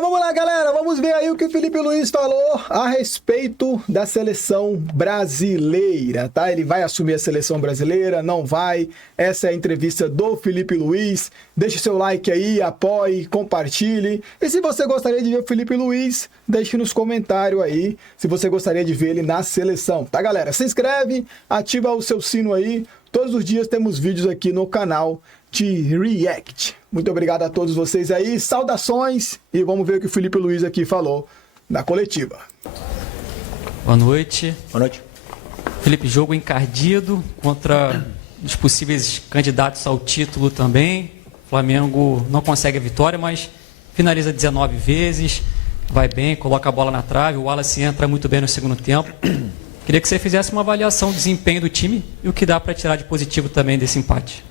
Então vamos lá, galera, vamos ver aí o que o Felipe Luiz falou a respeito da seleção brasileira, tá? Ele vai assumir a seleção brasileira, não vai? Essa é a entrevista do Felipe Luiz. Deixe seu like aí, apoie, compartilhe. E se você gostaria de ver o Felipe Luiz, deixe nos comentários aí se você gostaria de ver ele na seleção, tá, galera? Se inscreve, ativa o seu sino aí. Todos os dias temos vídeos aqui no canal de React. Muito obrigado a todos vocês aí, saudações, e vamos ver o que o Felipe Luiz aqui falou na coletiva. Boa noite. Boa noite. Felipe, jogo encardido contra os possíveis candidatos ao título também. O Flamengo não consegue a vitória, mas finaliza 19 vezes, vai bem, coloca a bola na trave, o Wallace entra muito bem no segundo tempo. Queria que você fizesse uma avaliação do desempenho do time e o que dá para tirar de positivo também desse empate.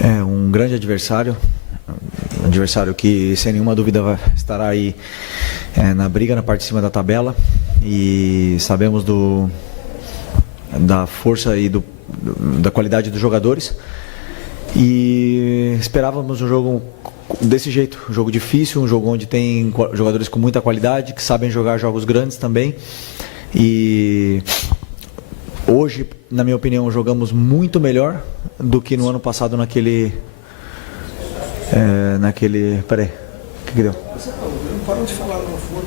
É um grande adversário, um adversário que sem nenhuma dúvida estará aí na briga, na parte de cima da tabela, e sabemos da força e da qualidade dos jogadores, e esperávamos um jogo desse jeito, um jogo difícil, um jogo onde tem jogadores com muita qualidade, que sabem jogar jogos grandes também, e hoje, na minha opinião, jogamos muito melhor do que no ano passado naquele... Peraí, o que deu? Não parou de falar no fundo.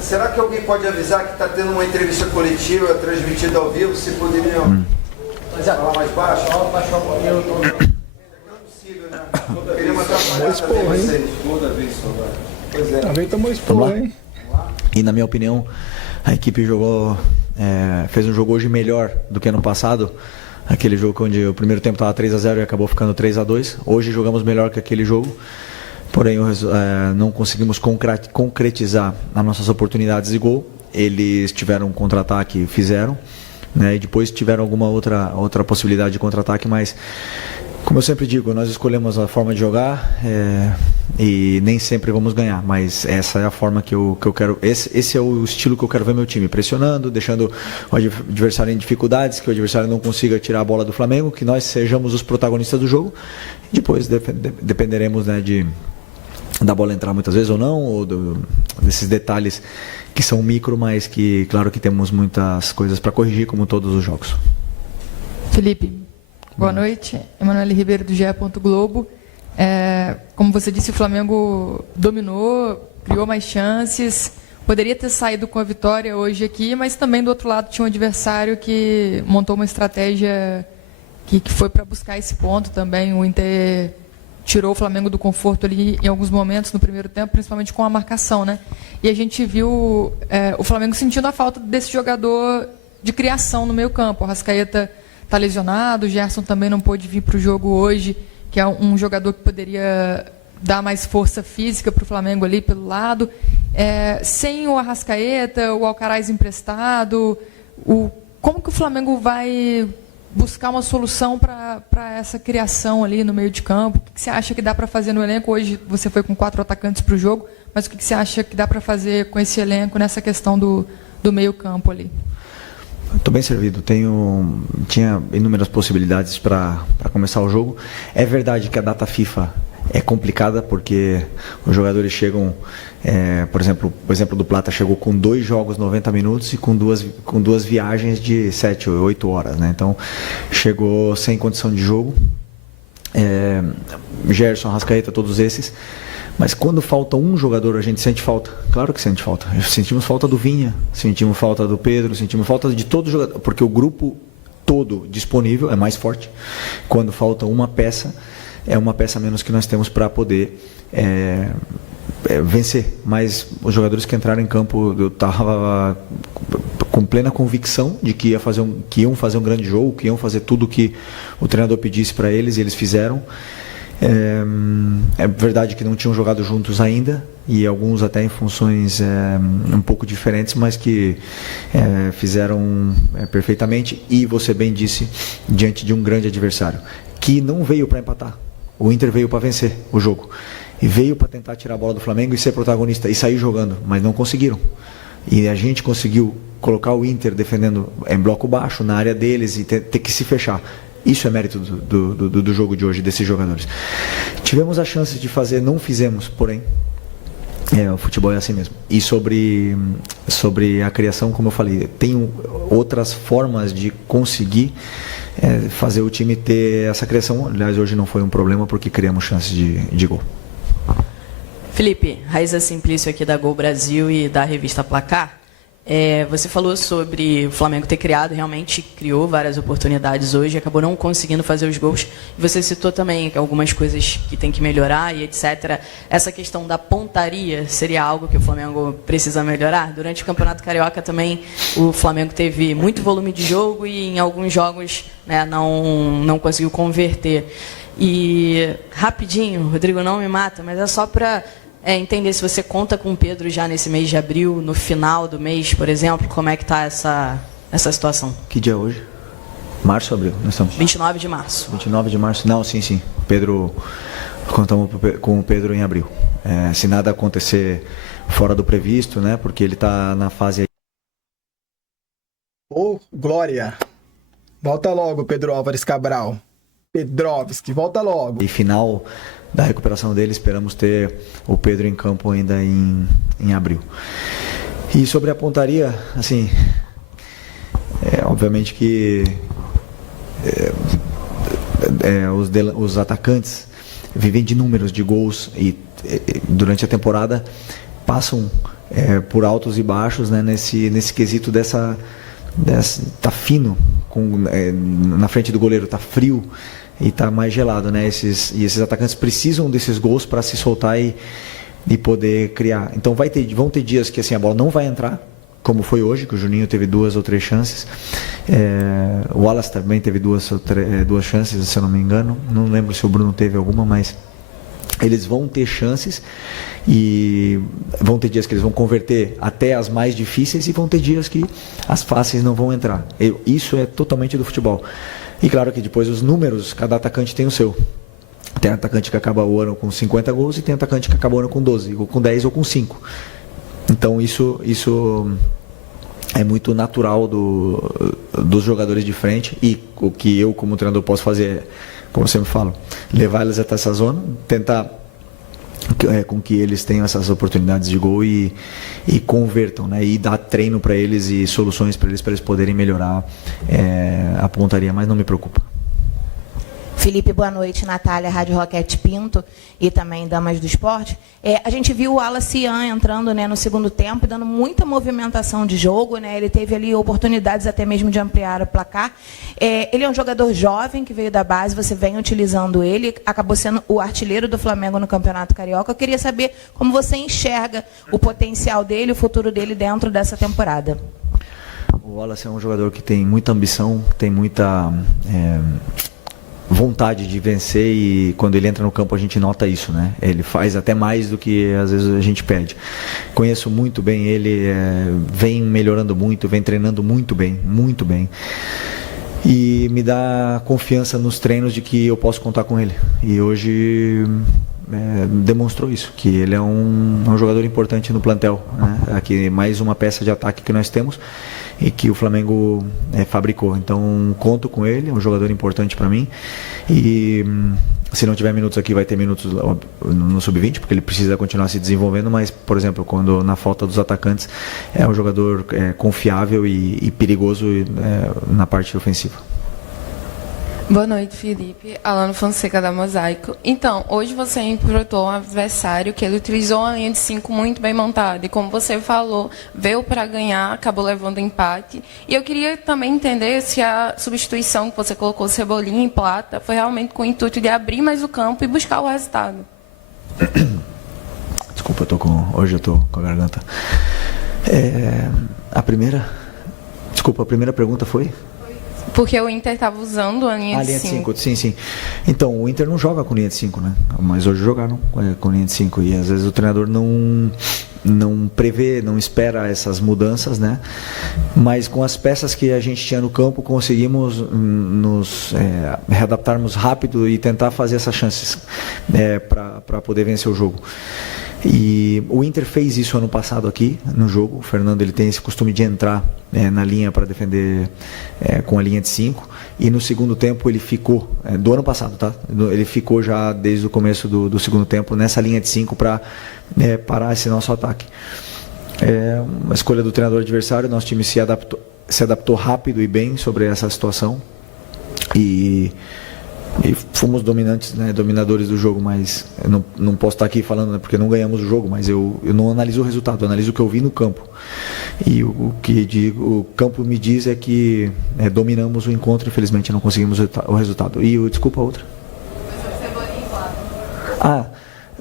Será que alguém pode avisar que está tendo uma entrevista coletiva transmitida ao vivo? Se poderiam falar mais baixo? É impossível, né? Queríamos atrapalhar vocês. Toda vez só vai. Pois é. Também tomou expor, hein? E na minha opinião, a equipe fez um jogo hoje melhor do que ano passado. Aquele jogo onde o primeiro tempo estava 3-0 e acabou ficando 3-2. Hoje jogamos melhor que aquele jogo. Porém, não conseguimos concretizar as nossas oportunidades de gol. Eles tiveram um contra-ataque, fizeram, né? E depois tiveram alguma outra possibilidade de contra-ataque, mas, como eu sempre digo, nós escolhemos a forma de jogar e nem sempre vamos ganhar, mas essa é a forma que eu quero, esse é o estilo que eu quero ver meu time, pressionando, deixando o adversário em dificuldades, que o adversário não consiga tirar a bola do Flamengo, que nós sejamos os protagonistas do jogo. Depois dependeremos, né, da bola entrar muitas vezes ou não, ou desses detalhes que são micro, mas que, claro que temos muitas coisas para corrigir, como todos os jogos. Felipe, boa noite. Emanuele Ribeiro, do GE. Globo. Como você disse, o Flamengo dominou, criou mais chances, poderia ter saído com a vitória hoje aqui, mas também do outro lado tinha um adversário que montou uma estratégia que foi para buscar esse ponto também. O Inter tirou o Flamengo do conforto ali em alguns momentos no primeiro tempo, principalmente com a marcação, né? E a gente viu o Flamengo sentindo a falta desse jogador de criação no meio campo. O Arrascaeta está lesionado, o Gerson também não pôde vir para o jogo hoje, que é um jogador que poderia dar mais força física para o Flamengo ali pelo lado. Sem o Arrascaeta, o Alcaraz emprestado, como que o Flamengo vai buscar uma solução para essa criação ali no meio de campo? O que você acha que dá para fazer no elenco? Hoje você foi com 4 atacantes para o jogo, mas o que você acha que dá para fazer com esse elenco nessa questão do meio campo ali? Estou bem servido, tinha inúmeras possibilidades para começar o jogo. É verdade que a data FIFA é complicada, porque os jogadores chegam, por exemplo, o exemplo do Plata chegou com 2 jogos 90 minutos e com duas viagens de 7 ou 8 horas, né? Então chegou sem condição de jogo. Gerson, Arrascaeta, todos esses. Mas quando falta um jogador, a gente sente falta. Claro que sente falta. Sentimos falta do Vinha, sentimos falta do Pedro, sentimos falta de todo jogador, porque o grupo todo disponível é mais forte. Quando falta uma peça, é uma peça a menos que nós temos para poder vencer. Mas os jogadores que entraram em campo, eu estava com plena convicção de que iam fazer um grande jogo, que iam fazer tudo o que o treinador pedisse para eles, e eles fizeram. É verdade que não tinham jogado juntos ainda, e alguns até em funções um pouco diferentes, mas que fizeram perfeitamente, e você bem disse, diante de um grande adversário que não veio para empatar. O Inter veio para vencer o jogo e veio para tentar tirar a bola do Flamengo e ser protagonista e sair jogando, mas não conseguiram. E a gente conseguiu colocar o Inter defendendo em bloco baixo, na área deles, e ter que se fechar. Isso é mérito do jogo de hoje, desses jogadores. Tivemos a chance de fazer, não fizemos, porém, O futebol é assim mesmo. E sobre a criação, como eu falei, tem outras formas de conseguir fazer o time ter essa criação. Aliás, hoje não foi um problema porque criamos chances de gol. Felipe, Raíza Simplício aqui da Gol Brasil e da revista Placar. Você falou sobre o Flamengo ter criado, realmente criou várias oportunidades hoje, acabou não conseguindo fazer os gols. Você citou também algumas coisas que tem que melhorar e etc. Essa questão da pontaria seria algo que o Flamengo precisa melhorar? Durante o Campeonato Carioca também o Flamengo teve muito volume de jogo e em alguns jogos, né, não conseguiu converter. E rapidinho, Rodrigo, não me mata, mas é só para entender se você conta com o Pedro já nesse mês de abril, no final do mês, por exemplo, como é que está essa situação? Que dia é hoje? Março ou abril? Nós estamos 29 de março. 29 de março? Não, sim. Pedro, contamos com o Pedro em abril. Se nada acontecer fora do previsto, né? Porque ele está na fase... Glória! Volta logo, Pedro Álvares Cabral. Pedrovski, volta logo. E final da recuperação dele, esperamos ter o Pedro em campo ainda em abril. E sobre a pontaria, assim, obviamente que os atacantes vivem de números de gols e durante a temporada passam por altos e baixos, né, nesse quesito tá fino na frente do goleiro, tá frio e tá mais gelado, né? Esses atacantes precisam desses gols para se soltar e poder criar. Então vão ter dias que assim a bola não vai entrar, como foi hoje, que o Juninho teve 2 ou 3 chances. O Wallace também teve 2 chances, se eu não me engano. Não lembro se o Bruno teve alguma, mas eles vão ter chances e vão ter dias que eles vão converter até as mais difíceis e vão ter dias que as fáceis não vão entrar. Isso é totalmente do futebol. E claro que depois os números, cada atacante tem o seu. Tem atacante que acaba o ano com 50 gols e tem atacante que acaba o ano com 12, ou com 10 ou com 5. Então isso é muito natural dos jogadores de frente, e o que eu como treinador posso fazer, como eu sempre falo, levar eles até essa zona, tentar com que eles tenham essas oportunidades de gol e convertam, né? E dar treino para eles e soluções para eles poderem melhorar a pontaria, mas não me preocupa. Felipe, boa noite. Natália, Rádio Roquete Pinto e também Damas do Esporte. A gente viu o Wallace entrando, né, no segundo tempo, dando muita movimentação de jogo, né? Ele teve ali oportunidades até mesmo de ampliar o placar. Ele é um jogador jovem que veio da base, você vem utilizando ele, acabou sendo o artilheiro do Flamengo no Campeonato Carioca. Eu queria saber como você enxerga o potencial dele, o futuro dele dentro dessa temporada. O Wallace é um jogador que tem muita ambição, tem muita... vontade de vencer, e quando ele entra no campo a gente nota isso, né? Ele faz até mais do que às vezes a gente pede. Conheço muito bem ele, vem melhorando muito, vem treinando muito bem, e me dá confiança nos treinos de que eu posso contar com ele, e hoje demonstrou isso, que ele é um jogador importante no plantel, né? Aqui mais uma peça de ataque que nós temos e que o Flamengo fabricou. Então conto com ele, é um jogador importante para mim, e se não tiver minutos aqui vai ter minutos no Sub-20, porque ele precisa continuar se desenvolvendo, mas por exemplo, quando na falta dos atacantes, é um jogador confiável e perigoso na parte ofensiva. Boa noite, Felipe. Alano Fonseca, da Mosaico. Então, hoje você enfrentou um adversário que ele utilizou uma linha de 5 muito bem montada. E como você falou, veio para ganhar, acabou levando empate. E eu queria também entender se a substituição que você colocou Cebolinha em Plata foi realmente com o intuito de abrir mais o campo e buscar o resultado. Desculpa, hoje eu tô com a garganta. A primeira pergunta foi? Porque o Inter estava usando a linha de 5. Sim. Então, o Inter não joga com linha de 5, né? Mas hoje jogaram com linha de 5. E às vezes o treinador não prevê, não espera essas mudanças, né? Mas com as peças que a gente tinha no campo, conseguimos nos readaptarmos rápido e tentar fazer essas chances para poder vencer o jogo. E o Inter fez isso ano passado aqui no jogo. O Fernando ele tem esse costume de entrar na linha para defender com a linha de 5. E no segundo tempo ele ficou, do ano passado, tá? Ele ficou já desde o começo do segundo tempo nessa linha de 5 para parar esse nosso ataque. É uma escolha do treinador adversário. Nosso time se adaptou rápido e bem sobre essa situação. E fomos dominantes, né, dominadores do jogo, mas eu não posso estar aqui falando, né, porque não ganhamos o jogo, mas eu não analiso o resultado, eu analiso o que eu vi no campo. E o que o campo me diz é que dominamos o encontro, infelizmente não conseguimos o resultado. E desculpa a outra.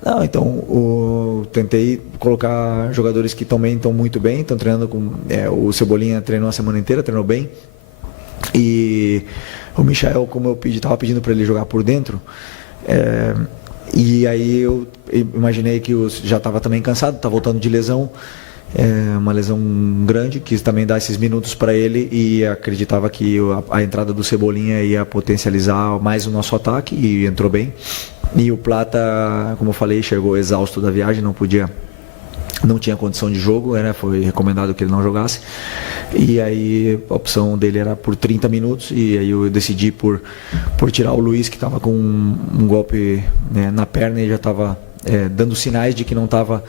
Não, então tentei colocar jogadores que também estão muito bem, estão treinando com o Cebolinha treinou a semana inteira, treinou bem. E o Michael, como eu estava pedindo para ele jogar por dentro, e aí eu imaginei que já estava também cansado, estava voltando de lesão, uma lesão grande, quis também dar esses minutos para ele e acreditava que a entrada do Cebolinha ia potencializar mais o nosso ataque e entrou bem. E o Plata, como eu falei, chegou exausto da viagem, não tinha condição de jogo, foi recomendado que ele não jogasse. E aí a opção dele era por 30 minutos e aí eu decidi por tirar o Luiz, que estava com um golpe na perna e já estava dando sinais de que não estava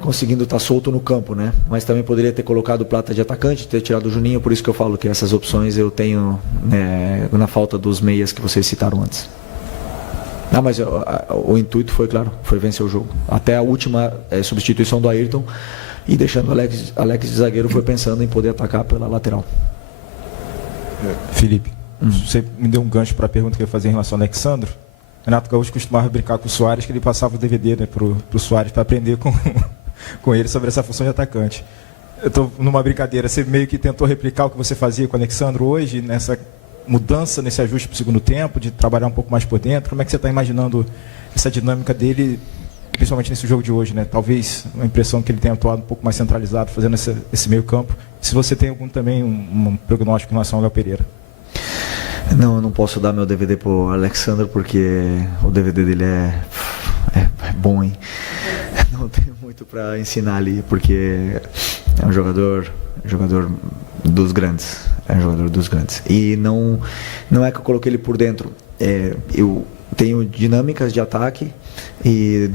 conseguindo estar solto no campo, né? Mas também poderia ter colocado o Plata de atacante, ter tirado o Juninho, por isso que eu falo que essas opções eu tenho na falta dos meias que vocês citaram antes. Não, mas o intuito foi, claro, foi vencer o jogo. Até a última substituição do Ayrton e deixando o Alex de zagueiro foi pensando em poder atacar pela lateral. Felipe, você me deu um gancho para a pergunta que eu ia fazer em relação ao Alexandro. Renato Gaúcho costumava brincar com o Soares, que ele passava o DVD, né, pro Soares para aprender com ele sobre essa função de atacante. Eu estou numa brincadeira, você meio que tentou replicar o que você fazia com o Alexandro hoje, nessa mudança, nesse ajuste para o segundo tempo, de trabalhar um pouco mais por dentro. Como é que você está imaginando essa dinâmica dele, principalmente nesse jogo de hoje, né? Talvez uma impressão que ele tenha atuado um pouco mais centralizado, fazendo esse meio campo. Se você tem também um prognóstico em relação ao Léo Pereira. Não, eu não posso dar meu DVD pro Alexandre, porque o DVD dele é bom, hein? Não tenho muito para ensinar ali, porque é um jogador dos grandes. É um jogador dos grandes. E não é que eu coloquei ele por dentro. Eu tenho dinâmicas de ataque e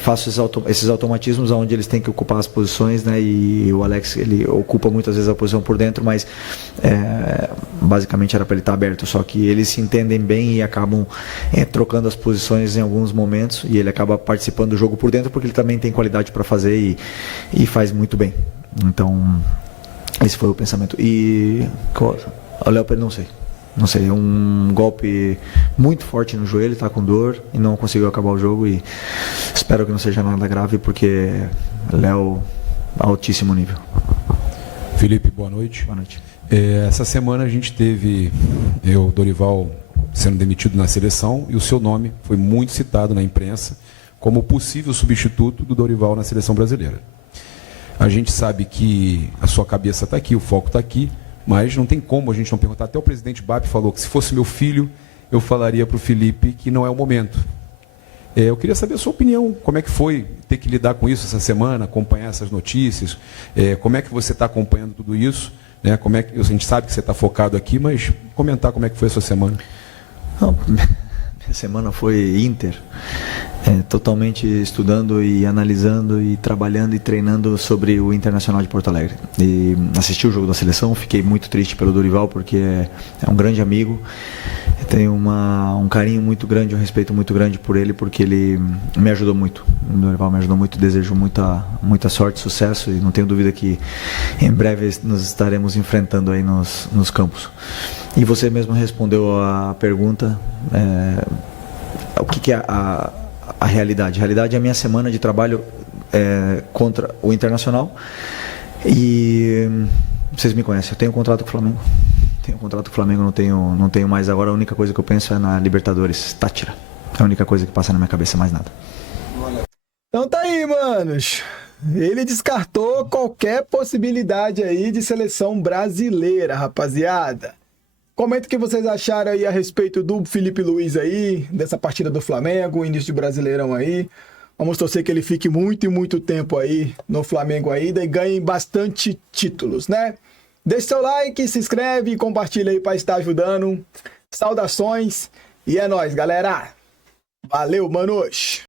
faço esses automatismos onde eles têm que ocupar as posições, né? E o Alex, ele ocupa muitas vezes a posição por dentro, mas basicamente era para ele estar aberto. Só que eles se entendem bem e acabam trocando as posições em alguns momentos, e ele acaba participando do jogo por dentro porque ele também tem qualidade para fazer e faz muito bem. Então esse foi o pensamento. E o Léo Pereira, não sei, um golpe muito forte no joelho, está com dor e não conseguiu acabar o jogo, e espero que não seja nada grave, porque Léo, altíssimo nível. Felipe, boa noite. Boa noite. Essa semana a gente teve o Dorival sendo demitido na seleção e o seu nome foi muito citado na imprensa como possível substituto do Dorival na seleção brasileira. A gente sabe que a sua cabeça está aqui, o foco está aqui, mas não tem como a gente não perguntar. Até o presidente Bap falou que se fosse meu filho, eu falaria para o Felipe que não é o momento. Eu queria saber a sua opinião, como é que foi ter que lidar com isso essa semana, acompanhar essas notícias, como é que você está acompanhando tudo isso, né? Como é que, a gente sabe que você está focado aqui, mas comentar como é que foi a sua semana. Não, minha semana foi Inter. Totalmente estudando e analisando e trabalhando e treinando sobre o Internacional de Porto Alegre. E assisti o jogo da seleção, fiquei muito triste pelo Dorival, porque é um grande amigo, tenho um carinho muito grande, um respeito muito grande por ele, porque ele me ajudou muito. O Dorival me ajudou muito, desejo muita sorte, sucesso, e não tenho dúvida que em breve nos estaremos enfrentando aí nos campos. E você mesmo respondeu a pergunta, o que é a realidade. A realidade é a minha semana de trabalho contra o Internacional. E vocês me conhecem, eu tenho um contrato com o Flamengo. Não tenho mais agora. A única coisa que eu penso é na Libertadores, Táchira. É a única coisa que passa na minha cabeça, mais nada. Então tá aí, manos. Ele descartou qualquer possibilidade aí de seleção brasileira, rapaziada. Comenta o que vocês acharam aí a respeito do Felipe Luiz aí, dessa partida do Flamengo, início de Brasileirão aí. Vamos torcer que ele fique muito e muito tempo aí no Flamengo ainda e ganhe bastante títulos, né? Deixe seu like, se inscreve e compartilha aí para estar ajudando. Saudações e é nóis, galera. Valeu, manos!